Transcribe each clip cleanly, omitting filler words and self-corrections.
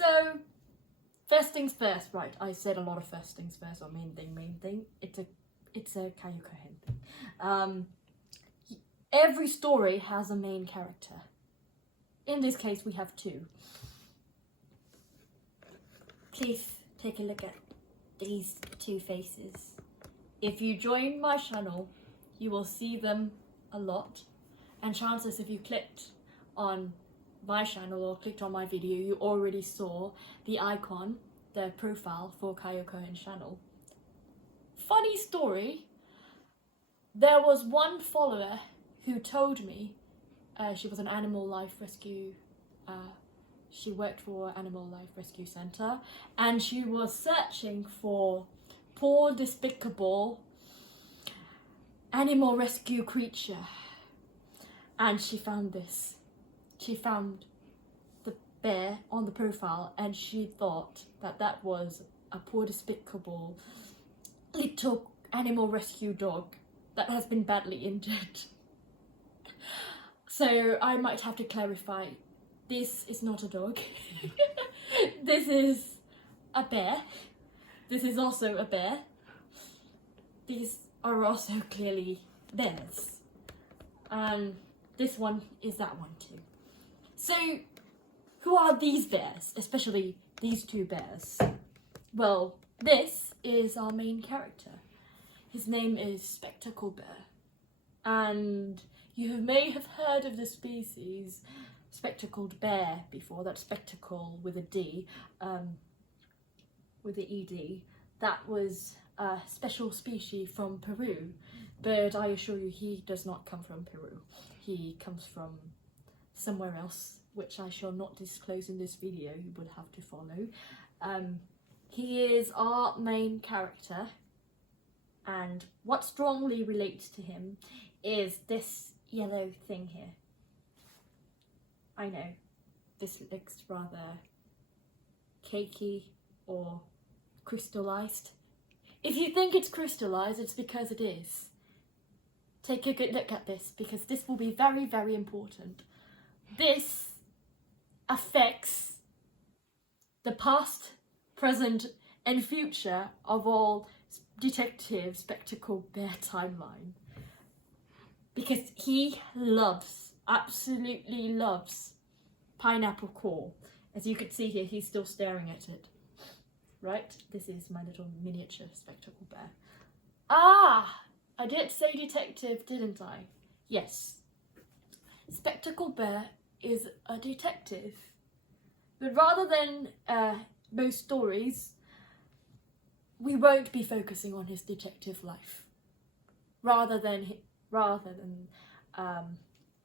So, first things first, right? I said a lot of first things first, or main thing. It's a Caillou Cohen thing. Every story has a main character. In this case, we have two. Please take a look at these two faces. If you join my channel, you will see them a lot. And chances if you clicked on my channel or clicked on my video, you already saw the icon, the profile for Caillou Cohen's channel. Funny story, there was one follower who told me she was an animal life rescue, she worked for Animal Life Rescue Centre, and she was searching for poor, despicable animal rescue creature. And she found this. She found the bear on the profile, and she thought that that was a poor, despicable little animal rescue dog that has been badly injured. So I might have to clarify, this is not a dog. This is a bear. This is also a bear. These are also clearly bears. And this one is that one too. So, who are these bears? Especially these two bears. Well, this is our main character. His name is Spectacle Bear. And you may have heard of the species spectacled bear before. That's spectacle with a D, with the ED. That was a special species from Peru, but I assure you he does not come from Peru. He comes from somewhere else, which I shall not disclose in this video. You would have to follow. He is our main character, and what strongly relates to him is this yellow thing here. I know, this looks rather cakey or crystallized. If you think it's crystallized, it's because it is. Take a good look at this, because this will be very, very important. This affects the past, present, and future of all Detective Spectacle Bear timeline. Because he loves, absolutely loves, pineapple core. As you can see here, he's still staring at it. Right? This is my little miniature Spectacle Bear. Ah! I did say detective, didn't I? Yes. Spectacle Bear is a detective. But rather than most stories, we won't be focusing on his detective life. Rather than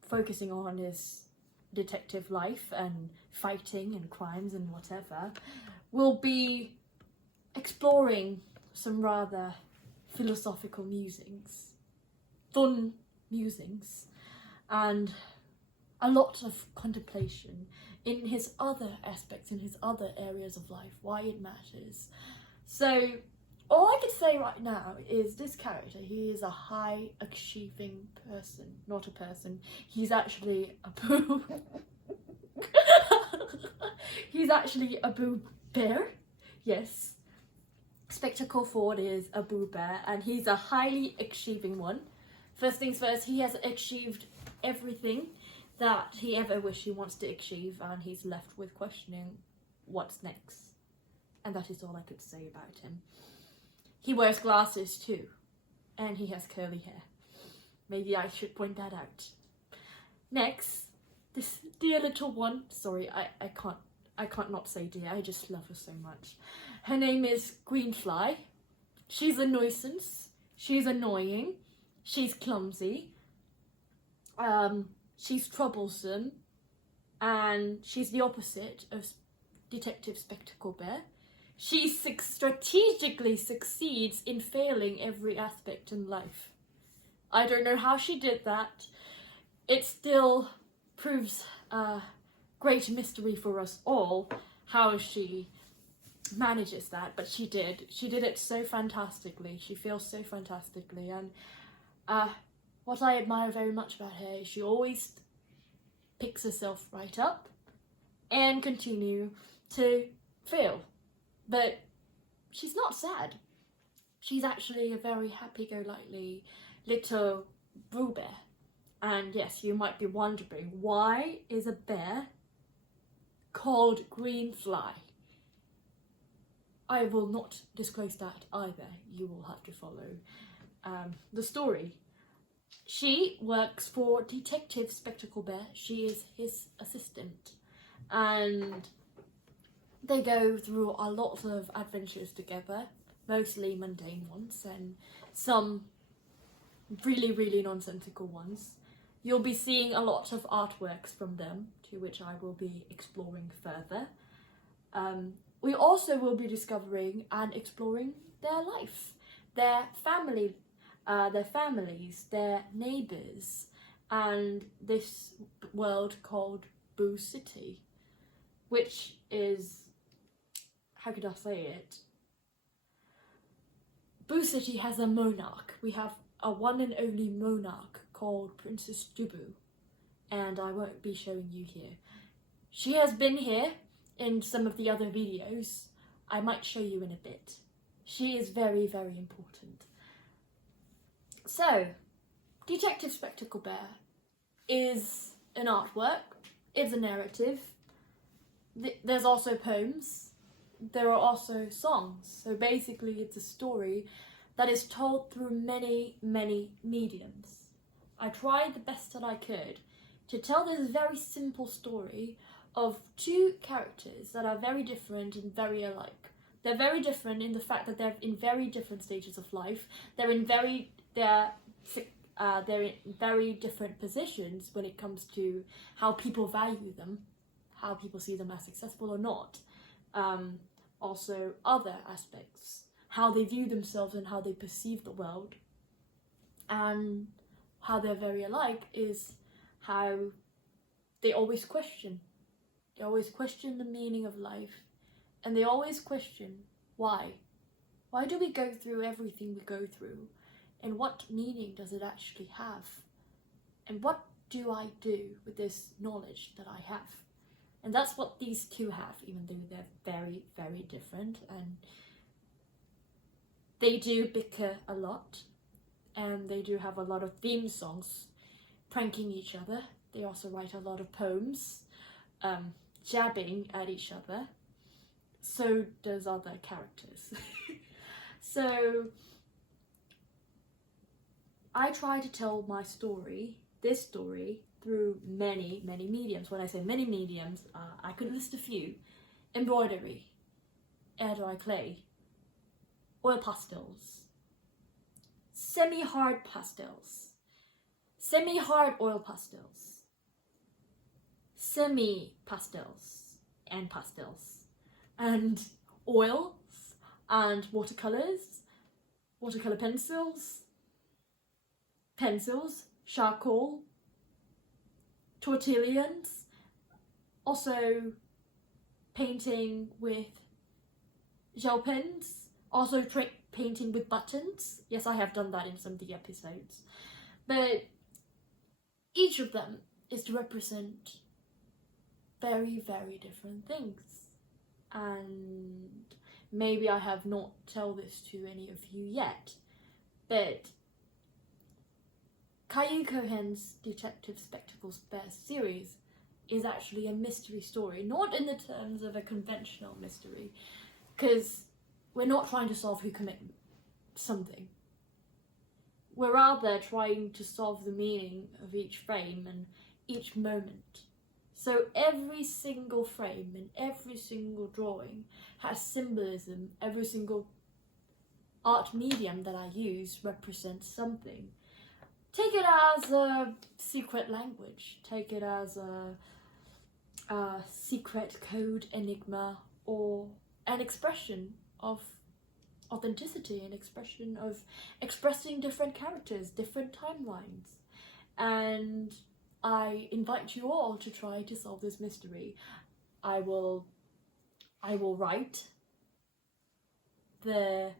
focusing on his detective life and fighting and crimes and whatever, we'll be exploring some rather philosophical musings, fun musings, and a lot of contemplation in his other aspects, in his other areas of life, why it matters. So all I can say right now is this character, he is a high achieving person, not a person, he's actually a boo. He's actually a boo bear, yes. Spectacle Ford is a boo bear, and he's a highly achieving one. First things first, he has achieved everything that he ever wished he wants to achieve, and he's left with questioning what's next. And that is all I could say about him. He wears glasses too, and he has curly hair. Maybe I should point that out. Next, this dear little one, sorry, I can't not say dear, I just love her so much. Her name is Greenfly. She's a nuisance, she's annoying, she's clumsy, she's troublesome, and she's the opposite of Detective Spectacle Bear. She strategically succeeds in failing every aspect in life. I don't know how she did that. It still proves a great mystery for us all how she manages that, but she did. She did it so fantastically. She feels so fantastically, and what I admire very much about her is she always picks herself right up and continue to feel. But she's not sad. She's actually a very happy-go-lucky little Boo Bear. And yes, you might be wondering, why is a bear called Greenfly? I will not disclose that either. You will have to follow the story. She works for Detective Spectacle Bear. She is his assistant. And they go through a lot of adventures together, mostly mundane ones and some really, really nonsensical ones. You'll be seeing a lot of artworks from them, to which I will be exploring further. We also will be discovering and exploring their life, their family, their families, their neighbours, and this world called Boo City, which is, how could I say it? Boo City has a monarch. We have a one and only monarch called Princess Dubu, and I won't be showing you here. She has been here in some of the other videos. I might show you in a bit. She is very, very important. So, Detective Spectacle Bear is an artwork, it's a narrative. There's also poems. There are also songs. So basically it's a story that is told through many, many mediums. I tried the best that I could to tell this very simple story of two characters that are very different and very alike. They're very different in the fact that they're in very different stages of life. They're in very different positions when it comes to how people value them, how people see them as successful or not. Also other aspects, how they view themselves and how they perceive the world. And how they're very alike is how they always question. They always question the meaning of life, and they always question why. Why do we go through everything we go through? And what meaning does it actually have? And what do I do with this knowledge that I have? And that's what these two have, even though they're very, very different. And they do bicker a lot. And they do have a lot of theme songs pranking each other. They also write a lot of poems, jabbing at each other. So does other characters. So I try to tell my story, this story, through many, many mediums. When I say many mediums, I could list a few. Embroidery, air dry clay, oil pastels, semi-hard pastels, semi-hard oil pastels, semi-pastels and pastels, and oils and watercolours, watercolour pencils, charcoal, tortillions, also painting with gel pens, also painting with buttons. Yes, I have done that in some of the episodes. But each of them is to represent very, very different things. And maybe I have not told this to any of you yet, but Caillou Cohen's Detective Spectacles Bear series is actually a mystery story, not in the terms of a conventional mystery, because we're not trying to solve who committed something. We're rather trying to solve the meaning of each frame and each moment. So every single frame and every single drawing has symbolism. Every single art medium that I use represents something. Take it as a secret language. Take it as a secret code enigma, or an expression of authenticity, an expression of expressing different characters, different timelines. And I invite you all to try to solve this mystery. I will write the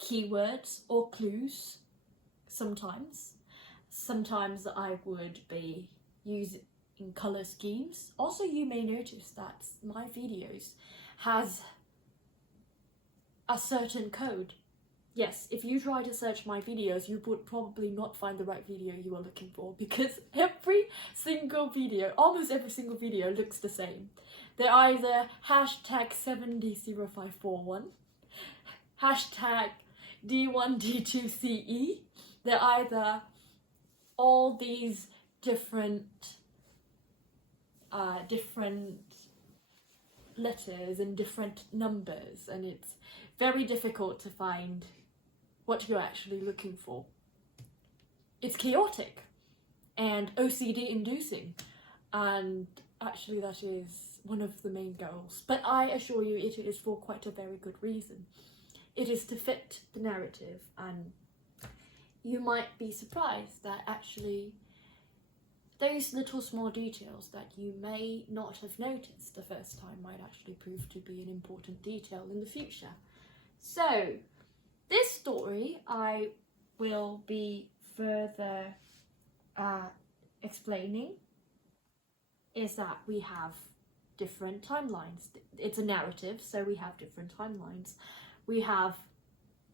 keywords or clues sometimes. Sometimes I would be in color schemes. Also, you may notice that my videos has a certain code. Yes, if you try to search my videos, you would probably not find the right video you are looking for, because every single video, almost every single video looks the same. They're either hashtag 700541, hashtag D1D2CE. They're either all these different letters and different numbers, and it's very difficult to find what you're actually looking for. It's chaotic and OCD inducing, and actually that is one of the main goals. But I assure you it is for quite a very good reason. It is to fit the narrative, and you might be surprised that actually those little small details that you may not have noticed the first time might actually prove to be an important detail in the future. So, this story I will be further explaining is that we have different timelines. It's a narrative, so we have different timelines. We have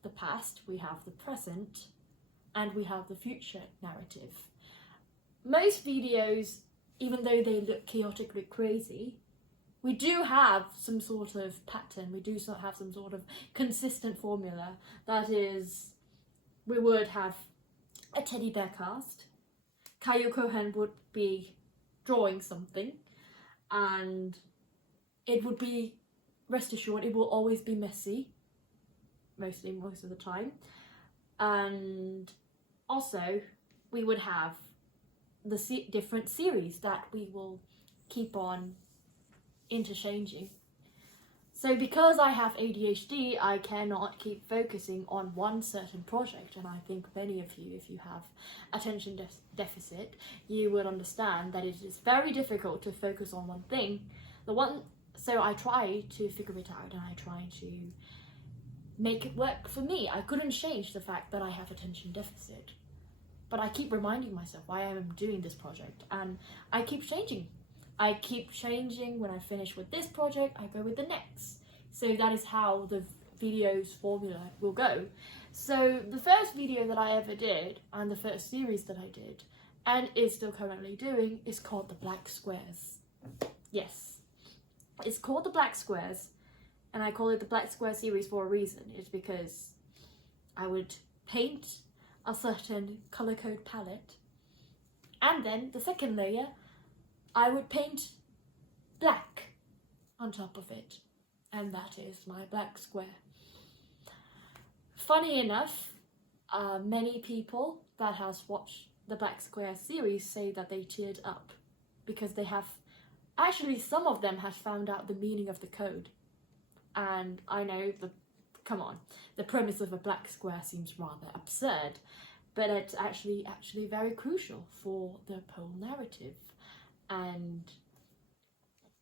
the past, we have the present, and we have the future narrative. Most videos, even though they look chaotically crazy, we do have some sort of pattern, we do have some sort of consistent formula. That is, we would have a teddy bear cast, Caillou Cohen would be drawing something, and it would be, rest assured, it will always be messy, most of the time. And also, we would have the different series that we will keep on interchanging. So because I have ADHD, I cannot keep focusing on one certain project, and I think many of you, if you have attention deficit, you would understand that it is very difficult to focus on one thing. So I try to figure it out, and I try to make it work for me. I couldn't change the fact that I have attention deficit, but I keep reminding myself why I am doing this project, and I keep changing. I keep changing. When I finish with this project, I go with the next. So that is how the video's formula will go. So the first video that I ever did, and the first series that I did, and is still currently doing, is called The Black Squares. Yes, it's called The Black Squares, and I call it the Black Square series for a reason. It's because I would paint a certain color code palette, and then the second layer I would paint black on top of it, and that is my black square. Funny enough, many people that has watched the Black Square series say that they teared up because they have, actually some of them have found out the meaning of the code. And I know, come on, the premise of a black square seems rather absurd, but it's actually very crucial for the whole narrative. And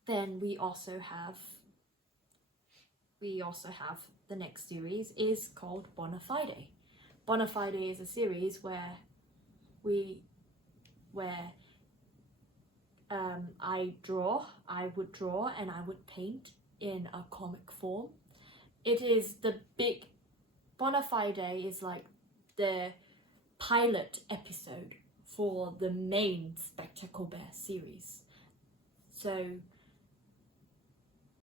then we also have the next series is called Bonafide. Bonafide is a series where I would draw and I would paint in a comic form. It is Bonafide is like the pilot episode for the main Spectacle Bear series. So